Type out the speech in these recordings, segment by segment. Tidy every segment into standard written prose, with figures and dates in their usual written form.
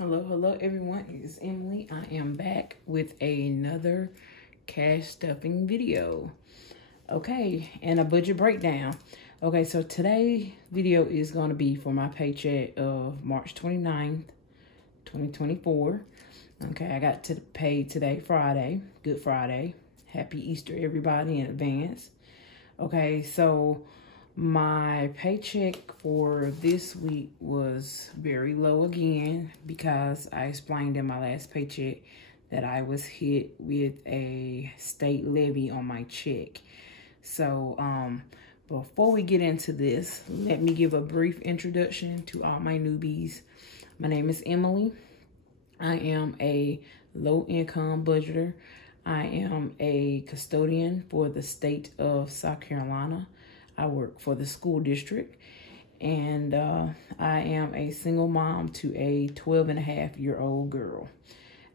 Hello everyone, it's Emily. I am back with another cash stuffing video. Okay, and a budget breakdown. Okay, so today's video is going to be for my paycheck of March 29th, 2024. Okay, I got to pay today, Friday. Good Friday. Happy Easter, everybody, in advance. Okay, so my paycheck for this week was very low again because I explained in my last paycheck that I was hit with a state levy on my check. So before we get into this, let me give a brief introduction to all my newbies. My name is Emily. I am a low-income budgeter. I am a custodian for the state of South Carolina. I work for the school district, and I am a single mom to a 12-and-a-half-year-old girl.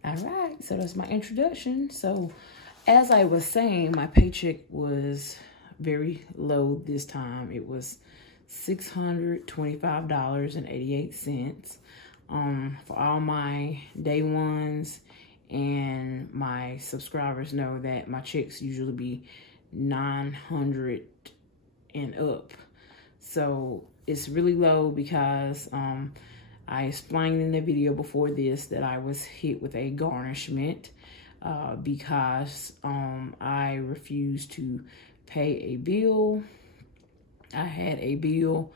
All right, so that's my introduction. So as I was saying, my paycheck was very low this time. It was $625.88. For all my day ones and my subscribers know that my checks usually be $900 and up. So it's really low because I explained in the video before this that I was hit with a garnishment because I refused to pay a bill. I had a bill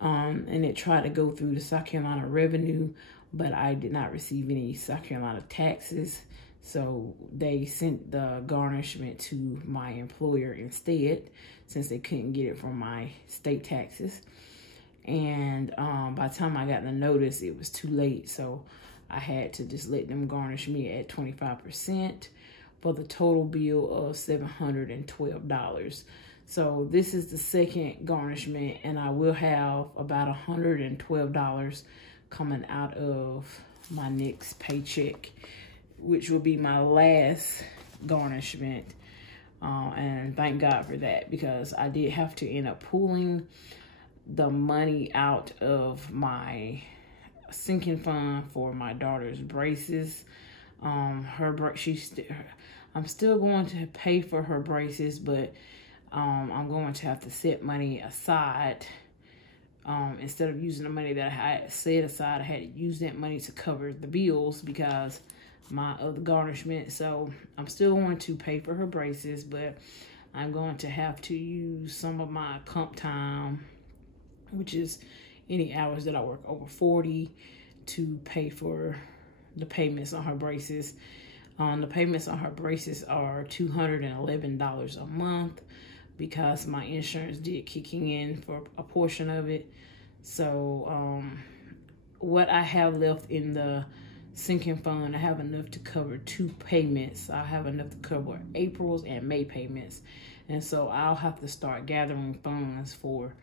and it tried to go through the South Carolina revenue, but I did not receive any South Carolina taxes. So they sent the garnishment to my employer instead, since they couldn't get it from my state taxes. And by the time I got the notice, it was too late. So I had to just let them garnish me at 25% for the total bill of $712. So this is the second garnishment, and I will have about $112 coming out of my next paycheck, which will be my last garnishment. And thank God for that, because I did have to end up pulling the money out of my sinking fund for my daughter's braces. I'm still going to pay for her braces, but I'm going to have to set money aside. Instead of using the money that I had set aside, I had to use that money to cover the bills because my other garnishment. So I'm still going to pay for her braces, but I'm going to have to use some of my comp time, which is any hours that I work over 40, to pay for the payments on her braces. The payments on her braces are $211 a month because my insurance did kicking in for a portion of it. So what I have left in the sinking fund, I have enough to cover 2 payments. I have enough to cover April's and May payments. And so I'll have to start gathering funds for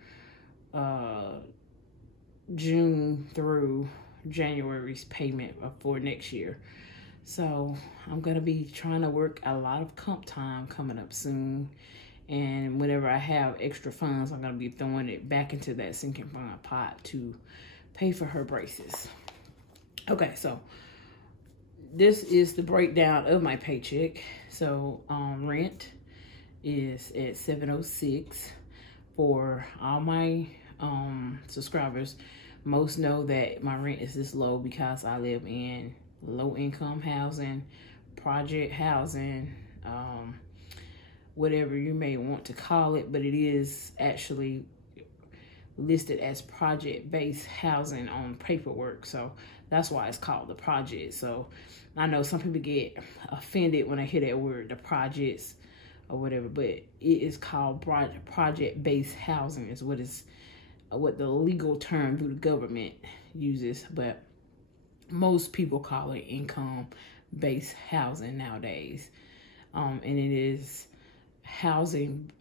June through January's payment for next year. So I'm going to be trying to work a lot of comp time coming up soon. And whenever I have extra funds, I'm going to be throwing it back into that sinking fund pot to pay for her braces. Okay, so this is the breakdown of my paycheck. So rent is at $706 for all my subscribers. Most know that my rent is this low because I live in low-income housing, project housing, whatever you may want to call it, but it is actually listed as project-based housing on paperwork. So that's why it's called the project. So I know some people get offended when I hear that word, the projects or whatever, but it is called project-based housing is what the legal term through the government uses, but most people call it income-based housing nowadays. And it is housing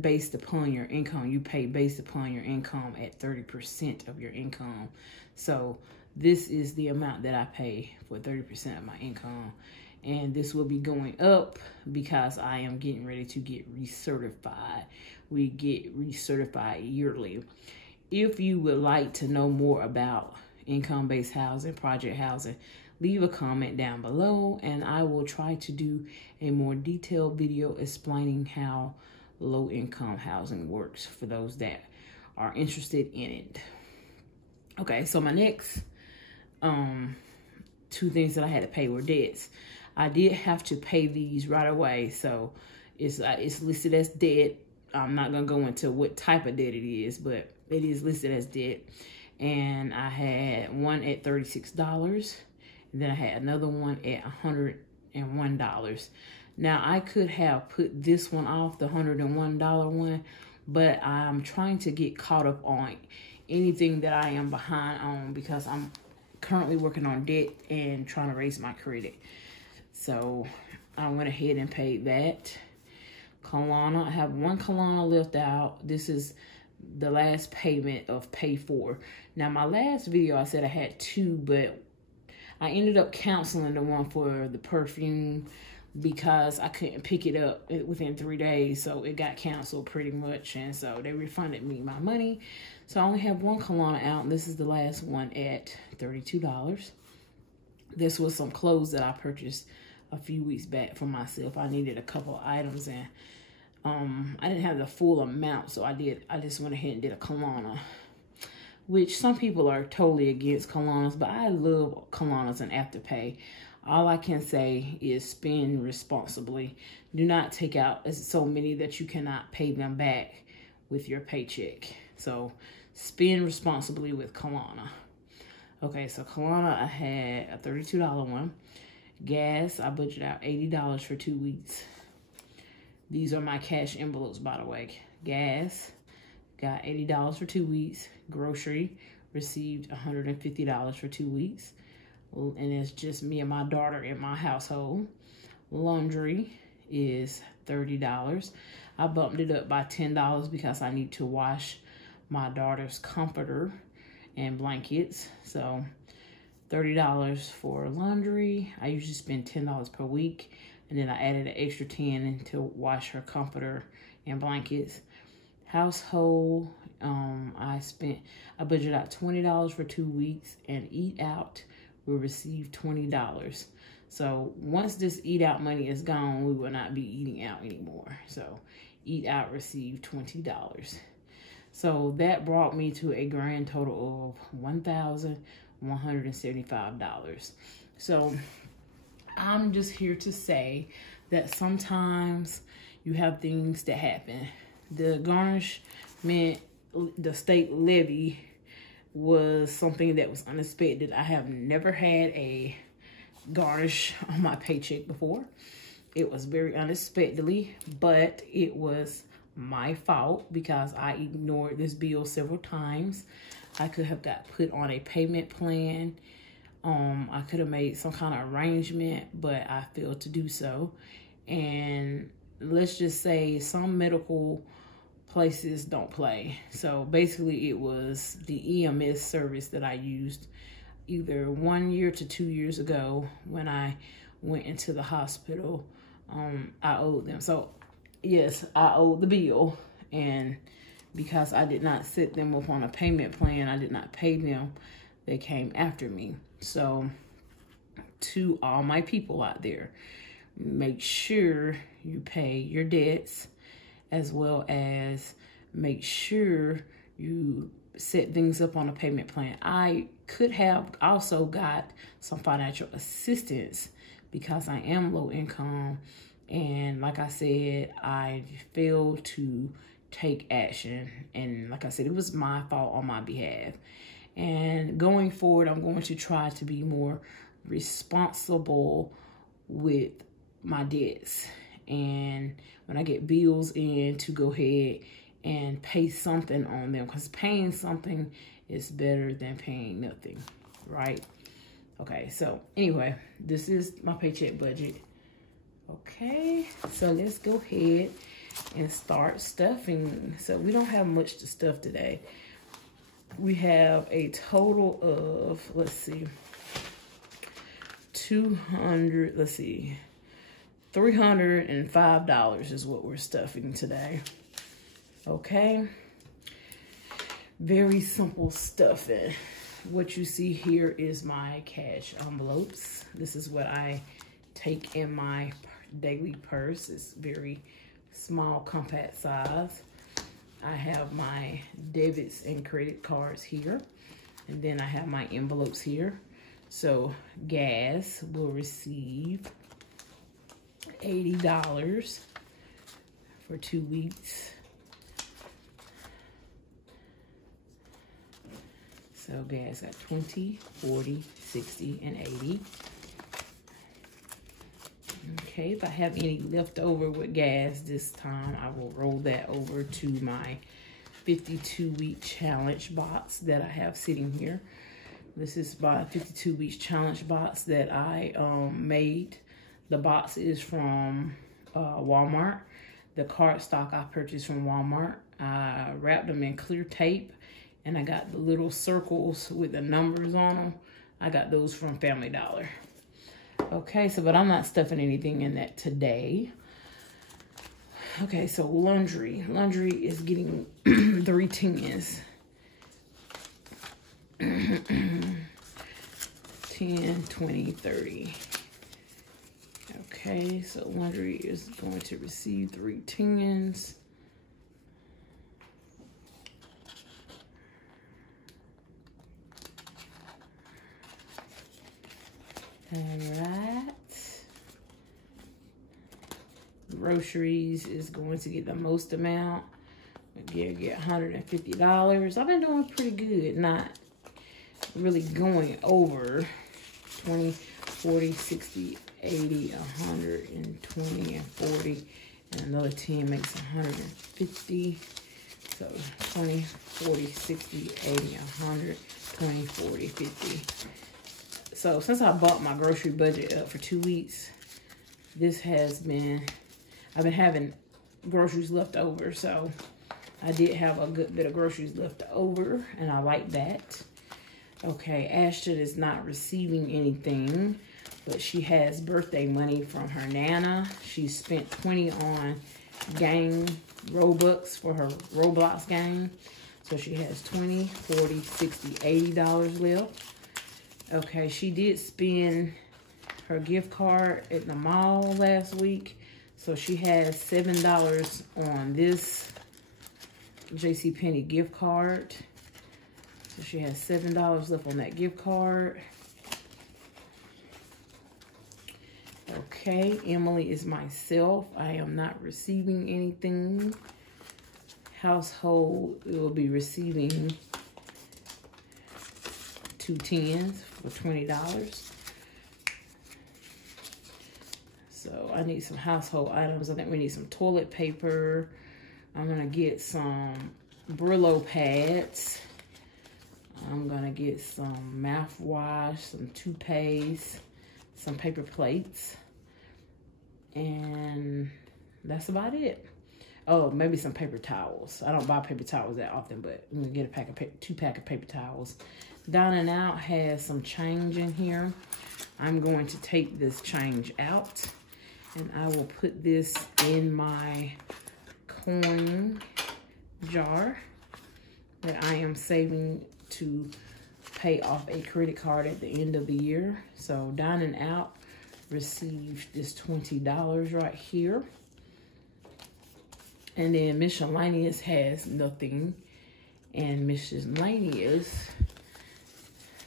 based upon your income. You pay based upon your income at 30% of your income. So this is the amount that I pay for 30% of my income. And this will be going up because I am getting ready to get recertified. We get recertified yearly. If you would like to know more about income-based housing, project housing, leave a comment down below, and I will try to do a more detailed video explaining how low-income housing works for those that are interested in it. Okay, so my next two things that I had to pay were debts. I did have to pay these right away, so it's listed as debt. I'm not gonna go into what type of debt it is, but it is listed as debt. And I had one at $36, and then I had another one at $101. Now I could have put this one off, the $101 one, but I'm trying to get caught up on anything that I am behind on because I'm currently working on debt and trying to raise my credit. So I went ahead and paid that. Kalana, I have one Kalana left out. This is the last payment of pay for. Now my last video I said I had two, but I ended up canceling the one for the perfume because I couldn't pick it up within 3 days, so it got canceled pretty much, and so they refunded me my money. So I only have one Kalana out, and this is the last one at $32. This was some clothes that I purchased a few weeks back for myself. I needed a couple of items, and I didn't have the full amount, so I just went ahead and did a Kalana, which some people are totally against Kalanas, but I love Kalanas and Afterpay. All I can say is spend responsibly. Do not take out so many that you cannot pay them back with your paycheck. So spend responsibly with Kalana. Okay, so Kalana, I had a $32 one. Gas, I budgeted out $80 for 2 weeks. These are my cash envelopes, by the way. Gas, got $80 for 2 weeks. Grocery, received $150 for 2 weeks. And it's just me and my daughter in my household. Laundry is $30. I bumped it up by $10 because I need to wash my daughter's comforter and blankets. So $30 for laundry. I usually spend $10 per week, and then I added an extra $10 to wash her comforter and blankets. Household, I budgeted out $20 for 2 weeks, and eat out will receive $20. So once this eat out money is gone, we will not be eating out anymore. So eat out received $20. So that brought me to a grand total of $1,175. So I'm just here to say that sometimes you have things that happen. The garnishment, the state levy, was something that was unexpected. I have never had a garnish on my paycheck before. It was very unexpectedly, but it was my fault because I ignored this bill several times. I could have got put on a payment plan. I could have made some kind of arrangement, but I failed to do so. And let's just say some medical places don't play. So basically it was the EMS service that I used either 1 year to 2 years ago when I went into the hospital. I owed them. So yes, I owed the bill, and because I did not set them up on a payment plan, I did not pay them. They came after me. So to all my people out there, make sure you pay your debts, as well as make sure you set things up on a payment plan. I could have also got some financial assistance because I am low income. And like I said, I failed to take action. And like I said, it was my fault on my behalf. And going forward, I'm going to try to be more responsible with my debts. And when I get bills in, to go ahead and pay something on them, because paying something is better than paying nothing, right? Okay, so anyway, this is my paycheck budget. Okay, so let's go ahead and start stuffing. So we don't have much to stuff today. We have a total of, let's see, $305 is what we're stuffing today. Okay, very simple stuffing. what you see here is my cash envelopes. This is what I take in my daily purse. It's very small, compact size. I have my debits and credit cards here. And then I have my envelopes here. So gas will receive $80 for 2 weeks. So gas got 20, 40, 60, and 80. Okay, if I have any left over with gas this time, I will roll that over to my 52-week challenge box that I have sitting here. This is my 52-week challenge box that I made. The box is from Walmart. The cardstock I purchased from Walmart. I wrapped them in clear tape, and I got the little circles with the numbers on them. I got those from Family Dollar. Okay, so, but I'm not stuffing anything in that today. Okay, so laundry. Laundry is getting 3 tens. 10, 20, 30. Okay, so laundry is going to receive 3 tens. Alright. Groceries is going to get the most amount. Get $150. I've been doing pretty good, not really going over 20, 40, 60, 80, 120, and 40. And another 10 makes 150. So 20, 40, 60, 80, 100, 20, 40, 50. So since I bought my grocery budget up for 2 weeks, this has been, I've been having groceries left over. So I did have a good bit of groceries left over, and I like that. Okay, Ashton is not receiving anything, but she has birthday money from her Nana. She spent 20 on game Robux for her Roblox game. So she has 20, 40, 60, $80 left. Okay, she did spend her gift card at the mall last week. So she has $7 on this JCPenney gift card. So she has $7 left on that gift card. Okay, Emily is myself. I am not receiving anything. Household will be receiving 2 tens for $20. So I need some household items. I think we need some toilet paper. I'm gonna get some Brillo pads. I'm gonna get some mouthwash, some toothpaste, some paper plates, and that's about it. Oh, maybe some paper towels. I don't buy paper towels that often, but I'm gonna get a 2-pack of paper towels. Down and Out has some change in here. I'm going to take this change out, and I will put this in my coin jar that I am saving to pay off a credit card at the end of the year. So Down and Out received this $20 right here. And then Miscellaneous has nothing. And Miscellaneous,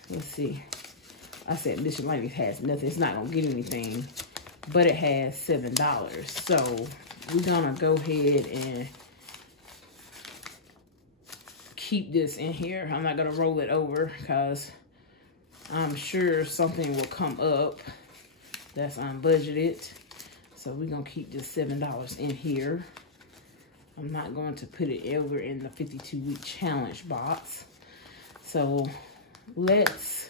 let's see. I said Miscellaneous has nothing. It's not gonna get anything, but it has $7. So we're gonna go ahead and keep this in here. I'm not gonna roll it over because I'm sure something will come up that's unbudgeted. So we're gonna keep this $7 in here. I'm not going to put it over in the 52-week challenge box. So let's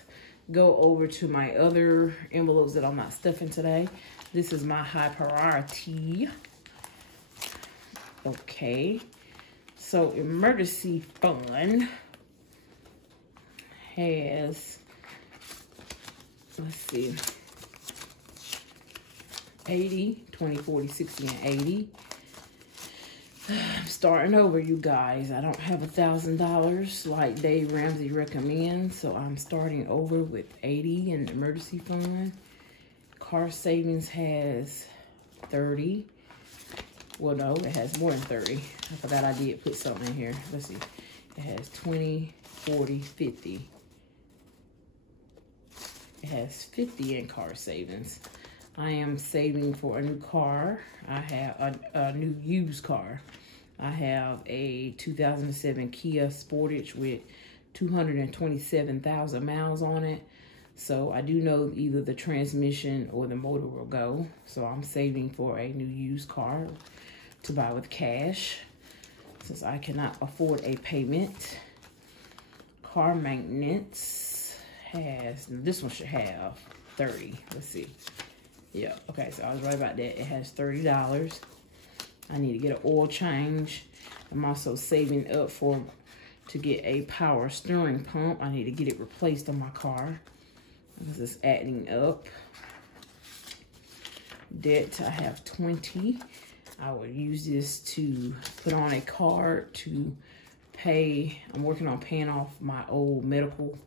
go over to my other envelopes that I'm not stuffing today. This is my high priority. Okay. So emergency fund has, let's see, 80, 20, 40, 60, and 80. I'm starting over, you guys. I don't have $1,000 like Dave Ramsey recommends, so I'm starting over with 80 in the emergency fund. Car savings has 30. Well, no, it has more than 30. I forgot I did put something in here. Let's see. It has 20, 40, 50. It has 50 in car savings. I am saving for a new car. I have a new used car. I have a 2007 Kia Sportage with 227,000 miles on it. So I do know either the transmission or the motor will go. So I'm saving for a new used car to buy with cash since I cannot afford a payment. Car maintenance has, this one should have 30. Let's see. Yeah, okay, so I was right about that. It has $30. I need to get an oil change. I'm also saving up to get a power steering pump. I need to get it replaced on my car. This is adding up. Debt, I have 20. I will use this to put on a card to pay. I'm working on paying off my old medical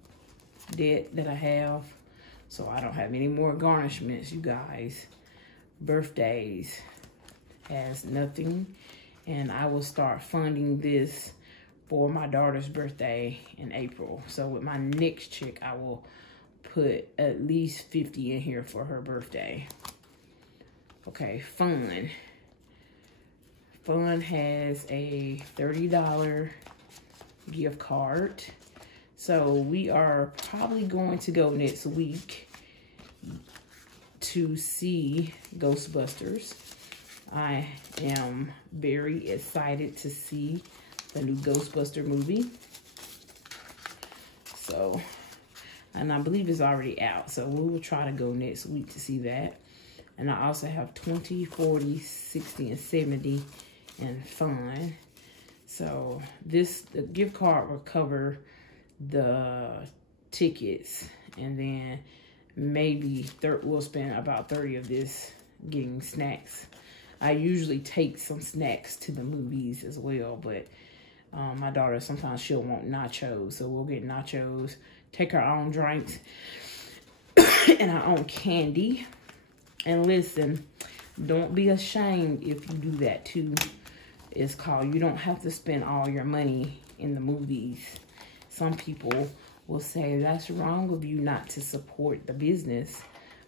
debt that I have, so I don't have any more garnishments, you guys. Birthdays has nothing, and I will start funding this for my daughter's birthday in April. So with my next check, I will put at least 50 in here for her birthday. Okay, fun. Fun has a $30 gift card. So we are probably going to go next week to see Ghostbusters. I am very excited to see the new Ghostbuster movie. So, and I believe it's already out. So we will try to go next week to see that. And I also have 20, 40, 60, and 70 in fun. So the gift card will cover the tickets, and then maybe we'll spend about 30 of this getting snacks. I usually take some snacks to the movies as well, but my daughter, sometimes she'll want nachos, so we'll get nachos, take our own drinks, and our own candy. And listen, don't be ashamed if you do that too. It's called, you don't have to spend all your money in the movies. Some people will say that's wrong of you not to support the business.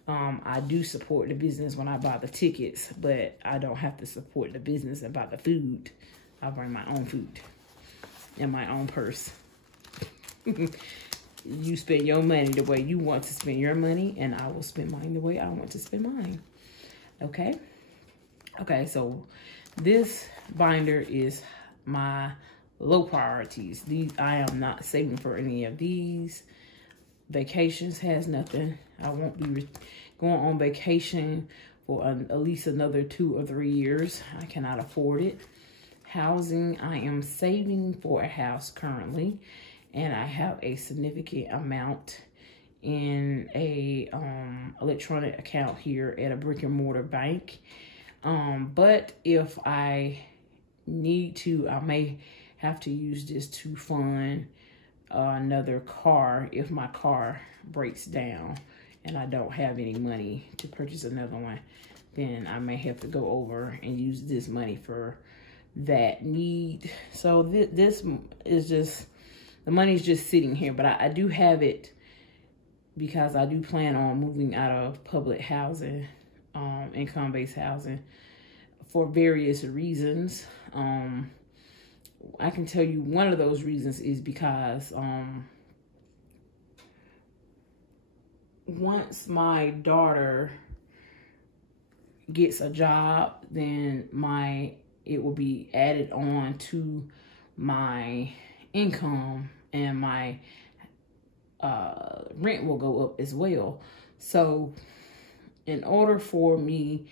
I do support the business when I buy the tickets, but I don't have to support the business and buy the food. I bring my own food in my own purse. You spend your money the way you want to spend your money, and I will spend mine the way I want to spend mine. Okay? Okay, so this binder is my low priorities. I am not saving for any of these. Vacations has nothing. I won't be going on vacation for at least another 2 or 3 years. I cannot afford it. Housing, I am saving for a house currently, and I have a significant amount in a electronic account here at a brick and mortar bank. But if I need to, I may have to use this to fund another car if my car breaks down and I don't have any money to purchase another one. Then I may have to go over and use this money for that need. So this is just, the money is just sitting here, but I do have it because I do plan on moving out of public housing, income-based housing, for various reasons. I can tell you one of those reasons is because once my daughter gets a job, then it will be added on to my income, and my rent will go up as well. So in order for me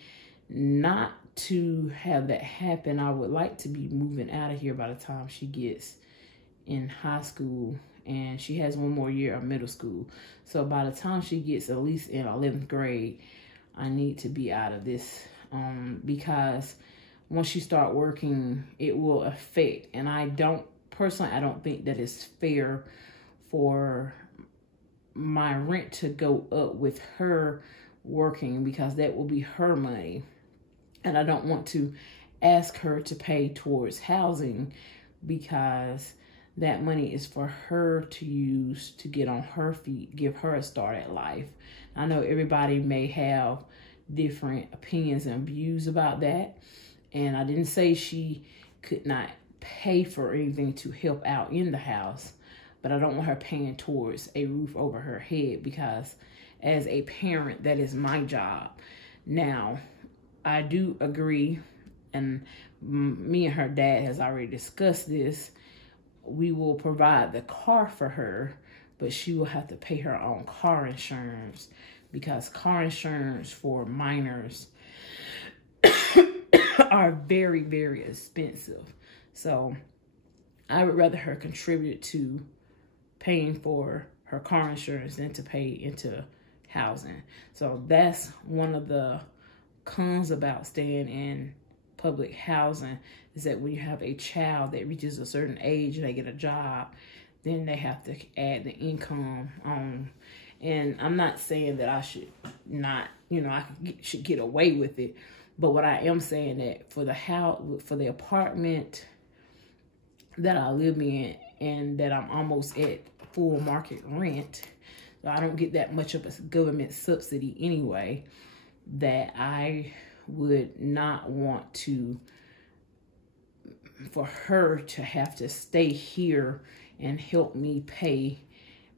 not to have that happen, I would like to be moving out of here by the time she gets in high school, and she has 1 more year of middle school. So by the time she gets at least in 11th grade, I need to be out of this, because once she start working, it will affect. And I don't think that it's fair for my rent to go up with her working, because that will be her money. And I don't want to ask her to pay towards housing, because that money is for her to use to get on her feet, give her a start at life. I know everybody may have different opinions and views about that. And I didn't say she could not pay for anything to help out in the house, but I don't want her paying towards a roof over her head, because as a parent, that is my job. Now, I do agree, and me and her dad has already discussed this. We will provide the car for her, but she will have to pay her own car insurance, because car insurance for minors are very, very expensive. So I would rather her contribute to paying for her car insurance than to pay into housing. So that's one of the cons about staying in public housing, is that when you have a child that reaches a certain age and they get a job, then they have to add the income on. And I'm not saying that I should not, should get away with it. But what I am saying, that for the house, for the apartment that I live in, and that I'm almost at full market rent, so I don't get that much of a government subsidy anyway, that I would not want for her to have to stay here and help me pay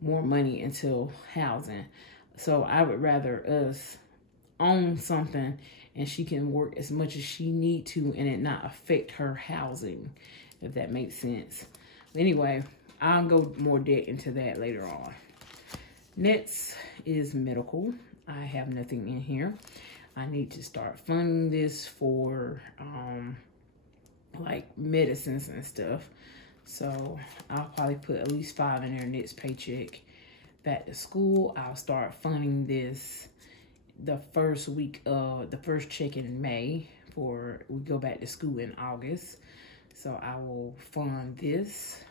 more money into housing. So I would rather us own something and she can work as much as she need to and it not affect her housing, if that makes sense. Anyway, I'll go more depth into that later on. Next is medical. I have nothing in here. I need to start funding this for like medicines and stuff. So I'll probably put at least 5 in there next paycheck. Back to school, I'll start funding this the first week of the first check in May, for we go back to school in August. So I will fund this.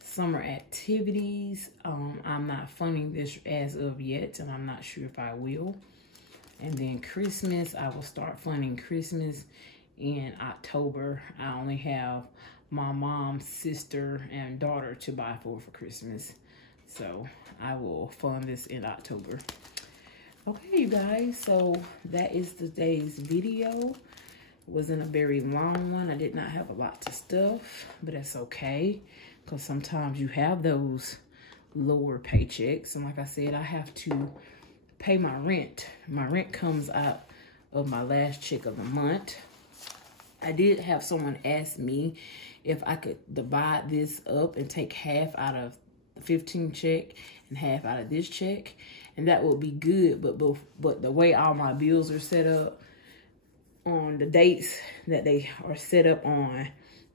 Summer activities, I'm not funding this as of yet, and I'm not sure if I will. And then Christmas, I will start funding Christmas in October. I only have my mom's sister and daughter to buy for Christmas. So I will fund this in October. Okay, you guys, so that is today's video. It wasn't a very long one. I did not have a lot to stuff, but that's okay, because sometimes you have those lower paychecks. And like I said, I have to pay my rent. My rent comes out of my last check of the month. I did have someone ask me if I could divide this up and take half out of the 15 check and half out of this check, and that would be good. But the way all my bills are set up, on the dates that they are set up on,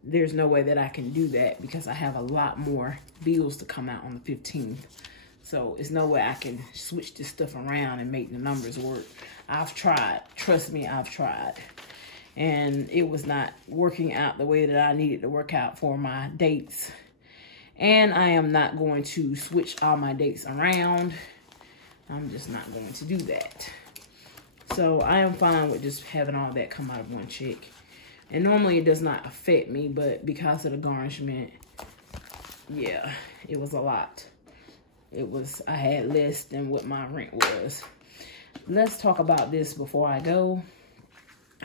there's no way that I can do that, because I have a lot more bills to come out on the 15th. So it's no way I can switch this stuff around and make the numbers work. I've tried. Trust me, I've tried. And it was not working out the way that I needed to work out for my dates. And I am not going to switch all my dates around. I'm just not going to do that. So I am fine with just having all that come out of one check. And normally it does not affect me, but because of the garnishment, yeah, it was a lot. I had less than what my rent was. Let's talk about this before I go.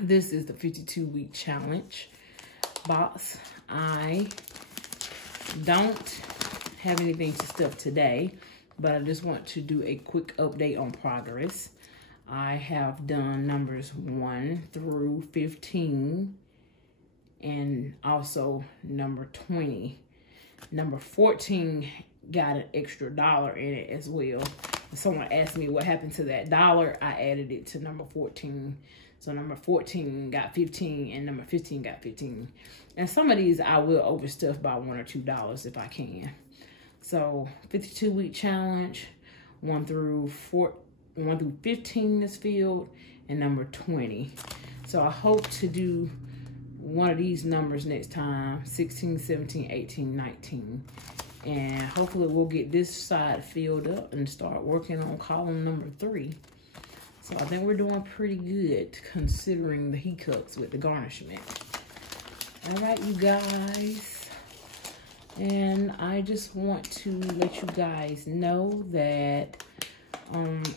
This is the 52-week challenge box. I don't have anything to stuff today, but I just want to do a quick update on progress. I have done numbers 1 through 15 and also number 20. Number 14 got an extra $1 in it as well. Someone asked me what happened to that $1. I added it to number 14. So number 14 got 15 and number 15 got 15. And some of these I will overstuff by $1 or $2 if I can. So 52-week challenge, 1 through 15 is filled, and number 20. So I hope to do one of these numbers next time, 16, 17, 18, 19. And hopefully we'll get this side filled up and start working on column number 3. So I think we're doing pretty good considering the hiccups with the garnishment. All right, you guys. And I just want to let you guys know that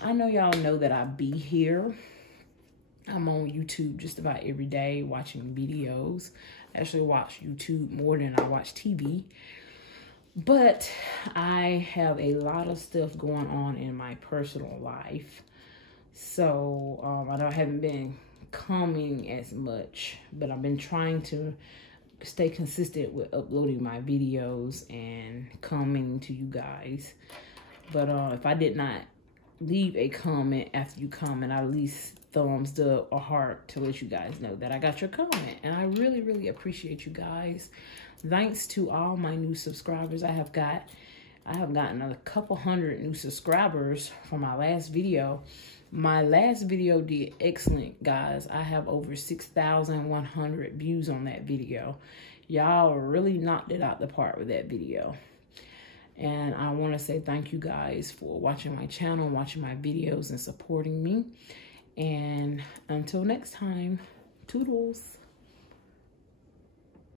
I know y'all know that I be here. I'm on YouTube just about every day watching videos. I actually watch YouTube more than I watch TV. But I have a lot of stuff going on in my personal life. So I haven't been coming as much, but I've been trying to stay consistent with uploading my videos and coming to you guys. But if I did not leave a comment after you comment, I at least thumbs up or heart to let you guys know that I got your comment. And I really, really appreciate you guys. Thanks to all my new subscribers. I have gotten a couple hundred new subscribers from my last video. My last video did excellent, guys. I have over 6,100 views on that video. Y'all really knocked it out the park with that video. And I want to say thank you guys for watching my channel, watching my videos, and supporting me. And until next time, toodles.